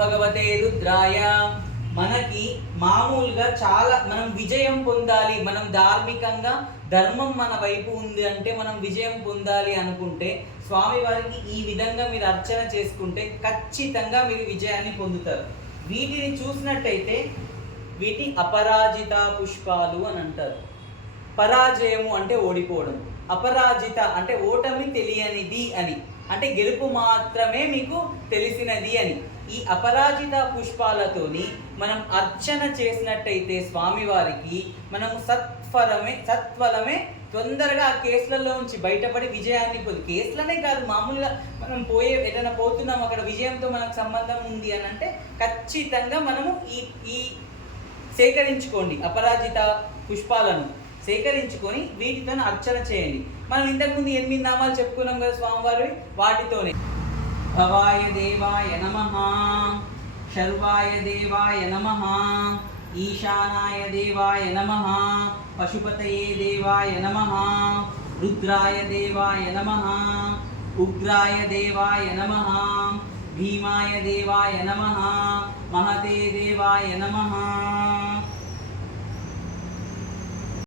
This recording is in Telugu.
భగవతే రుద్రాయ. మనకి మామూలుగా చాలా మనం విజయం పొందాలి, మనం ధార్మికంగా ధర్మం మన వైపు ఉంది అంటే మనం విజయం పొందాలి అనుకుంటే స్వామివారికి ఈ విధంగా మీరు అర్చన చేసుకుంటే ఖచ్చితంగా మీరు విజయాన్ని పొందుతారు. వీటిని చూసినట్టయితే వీటి అపరాజిత పుష్పాలు అని అంటారు. పరాజయము అంటే ఓడిపోవడం, అపరాజిత అంటే ఓటమి తెలియనిది అని, అంటే గెలుపు మాత్రమే మీకు తెలిసినది అని. ఈ అపరాజిత పుష్పాలతోని మనం అర్చన చేసినట్టయితే స్వామివారికి మనము సత్ఫలమే తొందరగా ఆ కేసులలో నుంచి బయటపడి విజయాన్ని పొంది, కేసులనే కాదు మామూలుగా మనం ఏదైనా పోతున్నాం అక్కడ విజయంతో మనకు సంబంధం ఉంది అని అంటే ఖచ్చితంగా మనము ఈ సేకరించుకోండి, అపరాజిత పుష్పాలను సేకరించుకొని వీటితో అర్చన చేయండి. మనం ఇంతకుముందు 8 నామాలు చెప్పుకున్నాం కదా స్వామివారి, వాటితోనే భవాయ దేవాయ నమః, శర్వాయ దేవాయ నమః, ఈశానాయ దేవాయ నమః, పశుపతయే దేవాయ నమః, రుద్రాయ దేవాయ నమః, ఉగ్రాయ దేవాయ నమః, భీమాయ దేవాయ నమః, మహతే దేవాయ నమః.